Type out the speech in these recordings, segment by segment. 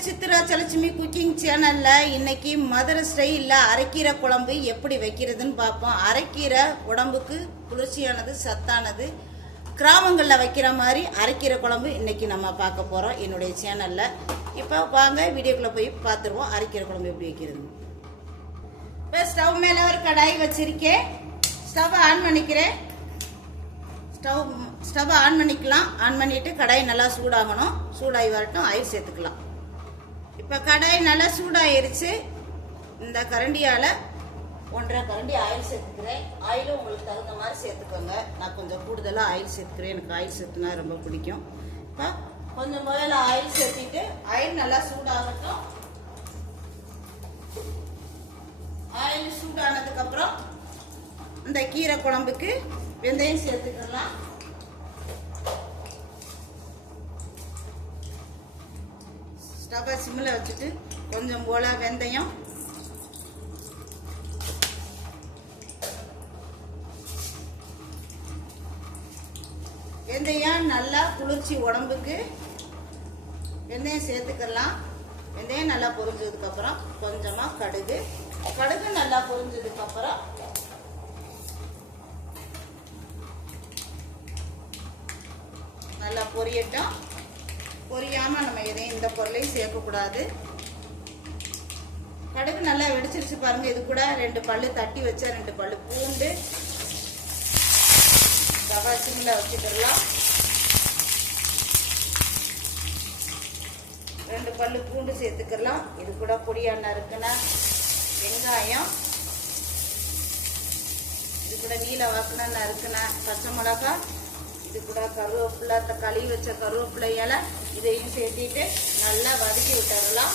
பேர் சித்ரா சலட்சுமி குக்கிங் சேனல்ல இன்னைக்கு மதுரை ஸ்டைல்ல அரைக்கீரை குழம்பு எப்படி வைக்கிறதுன்னு பார்ப்போம். அரைக்கீரை உடம்புக்கு குளிர்ச்சியானது, சத்தானது. கிராமங்களில் வைக்கிற மாதிரி அரைக்கீரை குழம்பு இன்னைக்கு நம்ம பார்க்க போறோம் என்னுடைய சேனல்ல. இப்போ வாங்க வீடியோக்குள்ள போய் பார்த்துருவோம் அரைக்கீரை குழம்பு எப்படி வைக்கிறது. இப்போ ஸ்டவ் மேல ஒரு கடாய் வச்சிருக்கேன். ஸ்டவ் ஆன் பண்ணிக்கிறேன். ஸ்டவ் ஆன் பண்ணிக்கலாம். ஆன் பண்ணிட்டு கடாய் நல்லா சூடாகணும். சூடாகி வரட்டும், ஆயில் சேர்த்துக்கலாம். இப்போ கடாய் நல்லா சூடாயிருச்சு. இந்த கரண்டியால் 1.5 கரண்டி ஆயில் சேர்த்துக்கிறேன். ஆயிலும் உங்களுக்கு தகுந்த மாதிரி சேர்த்துக்கோங்க. நான் கொஞ்சம் கூடுதலாக ஆயில் சேர்த்துக்கிறேன். எனக்கு ஆயில் சேர்த்துனா ரொம்ப பிடிக்கும். இப்போ கொஞ்சம் முதல்ல ஆயில் சேர்த்திட்டு ஆயில் நல்லா சூடாகட்டும். ஆயில் சூடானதுக்கப்புறம் இந்த கீரை குழம்புக்கு வெந்தயம் சேர்த்துக்கலாம். ஸ்டவ்வை சிம்மில் வச்சுட்டு கொஞ்சம் போல வெந்தயம், வெந்தயம் நல்லா குளிர்ச்சி உடம்புக்கு. வெந்தயம் சேர்த்துக்கலாம். வெந்தயம் நல்லா பொரிஞ்சதுக்கு அப்புறம் கொஞ்சமா கடுகு நல்லா பொரிஞ்சதுக்கு அப்புறம் நல்லா பொரியட்டும். பொரியாம நம்ம எதையும் இந்த பொருளையும் சேர்க்கக்கூடாது. கடுகு நல்லா வெடிச்சிருச்சு பாருங்க. இது கூட 2 பல்லு தட்டி வச்ச 2 பல்லு பூண்டு ரவா சிம்ல வச்சுக்கலாம். 2 பல்லு பூண்டு சேர்த்துக்கலாம். இது கூட பொடியான இருக்குன்னா வெங்காயம், இது கூட நீல வாக்குனா இருக்குன்னா பச்சை மிளகாய், இது கூட கருவேப்பிலை, கழுவி வச்ச கருவேப்பிலை இலை இதையும் சேர்த்திட்டு நல்லா வதக்கி விட்டுறலாம்.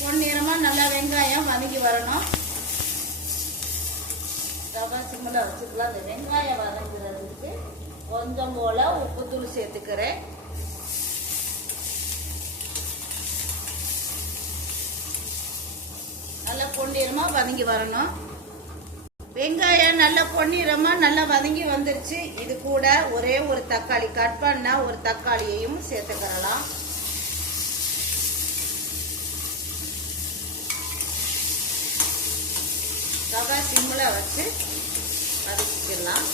பொன்னிறமா நல்லா வெங்காயம் வதங்கி வரணும். ரவா சிம்மில் வச்சுக்கலாம். அந்த வெங்காயம் வதங்குறதுக்கு கொஞ்சம் போல உப்புத்தூள் சேர்த்துக்கிறேன். நல்லா பொன்னிறமா வதங்கி வரணும். வெங்காயம் நல்லா பொன்னிறமா நல்லா வதங்கி வந்துருச்சு. இது கூட ஒரே ஒரு தக்காளி கட் பண்ண ஒரு தக்காளியையும் சேர்த்துக்கலாம். ரவா சிம்ல வச்சு வதக்கிக்கலாம்.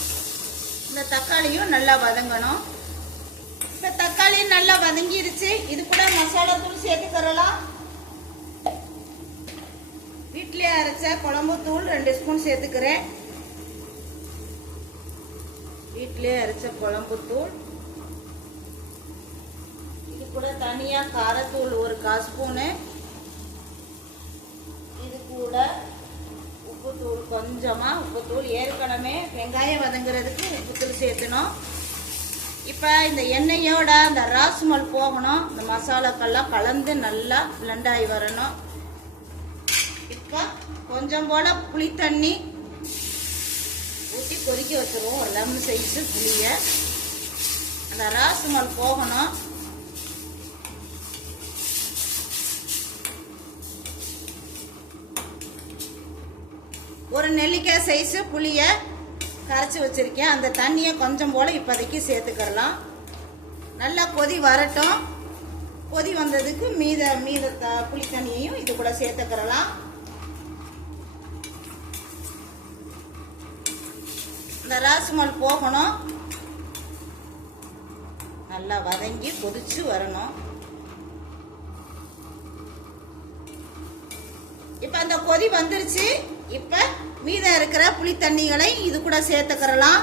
இந்த தக்காளியும் நல்லா வதங்கணும். இந்த தக்காளி நல்லா வதங்கிருச்சு. இது கூட மசாலா தூள் சேர்த்துக்கலாம். வீட்டிலே அரைச்ச குழம்பு தூள் 2 ஸ்பூன் சேர்த்துக்கிறேன். வீட்டிலே அரைச்ச குழம்பு தூள். இது கூட தனியா காரத்தூள் ஒரு 1/4 ஸ்பூனு. இது கூட உப்புத்தூள் கொஞ்சமா. உப்புத்தூள் ஏற்கனவே வெங்காயம் வதங்குறதுக்கு உப்புத்தூள் சேர்த்தணும். இப்போ இந்த எண்ணெயோட அந்த ராஸ்மல் போகணும். இந்த மசாலாக்கெல்லாம் கலந்து நல்லா பிளண்ட் ஆகி வரணும். இப்போ கொஞ்சம் போல புளி தண்ணி ஊற்றி கொதிக்க வச்சுருவோம். ஒரு லெமன் சைஸு புளியை. அந்த ராஸ்மல் போகணும். ஒரு நெல்லிக்காய் சைஸு புளியை கரைச்சி வச்சிருக்கேன். அந்த தண்ணியை கொஞ்சம் போல இப்போதைக்கு சேர்த்துக்கலாம். நல்லா கொதி வரட்டும். கொதி வந்ததுக்கு மீத புளி தண்ணியையும் இது கூட சேர்த்துக்கலாம். இந்த ராஸ்மல் போகணும். நல்லா வதங்கி கொதிச்சு வரணும். இப்ப அந்த கொதி வந்துருச்சு. இப்ப மீதம் இருக்கிற புளி தண்ணிகளை இது கூட சேர்த்துக்கலாம்.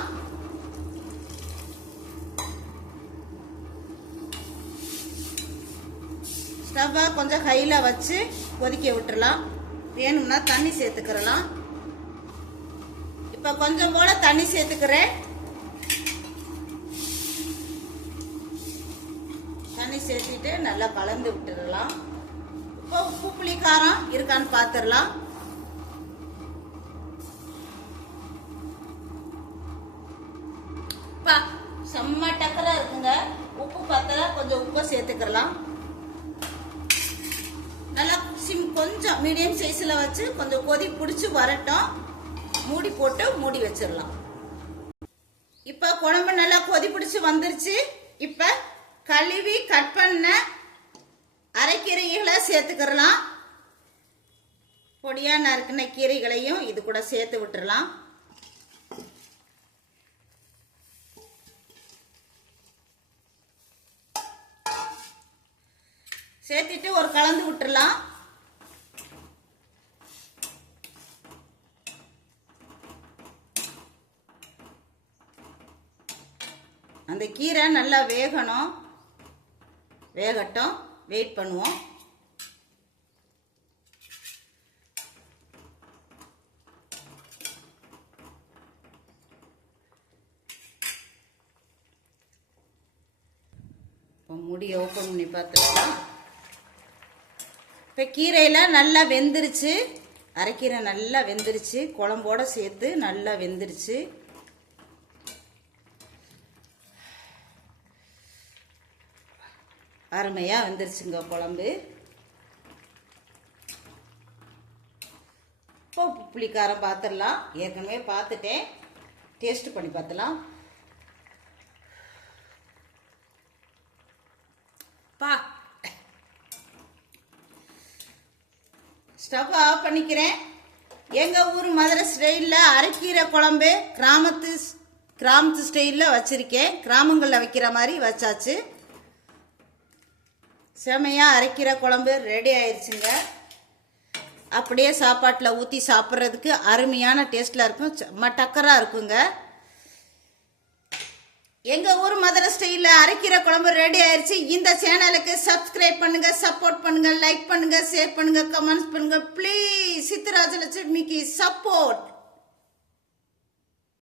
ஸ்டவ்வை கொஞ்சம் ஹைல வச்சு கொதிக்க விட்டுறலாம். வேணும்னா தண்ணி சேர்த்துக்கலாம். இப்ப கொஞ்சம் போல தண்ணி சேர்த்துக்கிறேன். தண்ணி சேர்த்துட்டு நல்லா கலந்து விட்டுடலாம். இப்போ உப்பு புளி காரம் இருக்கான்னு பார்த்துடலாம். செம்ம டக்கரா இருக்குங்க. உப்பு பத்தல, கொஞ்சம் உப்பு சேர்த்துக்கலாம். நல்லா கொஞ்சம் மீடியம் சைஸ்ல வச்சு கொஞ்சம் கொதி பிடிச்சு வரட்டும். மூடி போட்டு மூடி வச்சிடலாம். இப்ப குழம்பு நல்லா கொதி பிடிச்சு வந்துருச்சு. இப்ப கழுவி கட் பண்ண அரைக்கீரைகளை சேர்த்துக்கிறலாம். பொடியா நறுக்கின கீரைகளையும் இது கூட சேர்த்து விட்டுறலாம். சேர்த்துட்டு ஒரு கலந்து விட்டுறலாம். அந்த கீரை நல்லா வேகணும். வேகட்டும், வெயிட் பண்ணுவோம். இப்போ மூடியை ஓப்பன் பண்ணி பார்த்துக்கலாம். இப்போ கீரையெல்லாம் நல்லா வெந்துருச்சு. அரைக்கீரை நல்லா வெந்துருச்சு. குழம்போட சேர்த்து நல்லா வெந்துருச்சு. அருமையாக வெந்துருச்சுங்க குழம்பு. இப்போ புளிக்காரம் பார்த்துடலாம். ஏற்கனவே பார்த்துட்டேன், டேஸ்ட் பண்ணி பார்த்துலாம். ஸ்டவ் ஆஃப் பண்ணிக்கிறேன். எங்கள் ஊர் மதுரை ஸ்டைலில் அரைக்கீரை குழம்பு கிராமத்து ஸ்டைலில் வச்சுருக்கேன். கிராமங்களில் வைக்கிற மாதிரி வச்சாச்சு. செமையாக அரைக்கீரை குழம்பு ரெடி ஆயிடுச்சுங்க. அப்படியே சாப்பாட்டில் ஊற்றி சாப்பிட்றதுக்கு அருமையான டேஸ்ட்டில் இருக்கும். டக்கராக இருக்குங்க. எங்கள் ஊர் மதுரை ஸ்டைலில் அரைக்கீரை குழம்பு ரெடி ஆயிடுச்சு. இந்த சேனலுக்கு சப்ஸ்கிரைப் பண்ணுங்கள், சப்போர்ட் பண்ணுங்கள், லைக் பண்ணுங்கள், ஷேர் பண்ணுங்கள், கமெண்ட்ஸ் பண்ணுங்கள். ப்ளீஸ் சித்ராஜலட்சுமிக்கு சப்போர்ட்.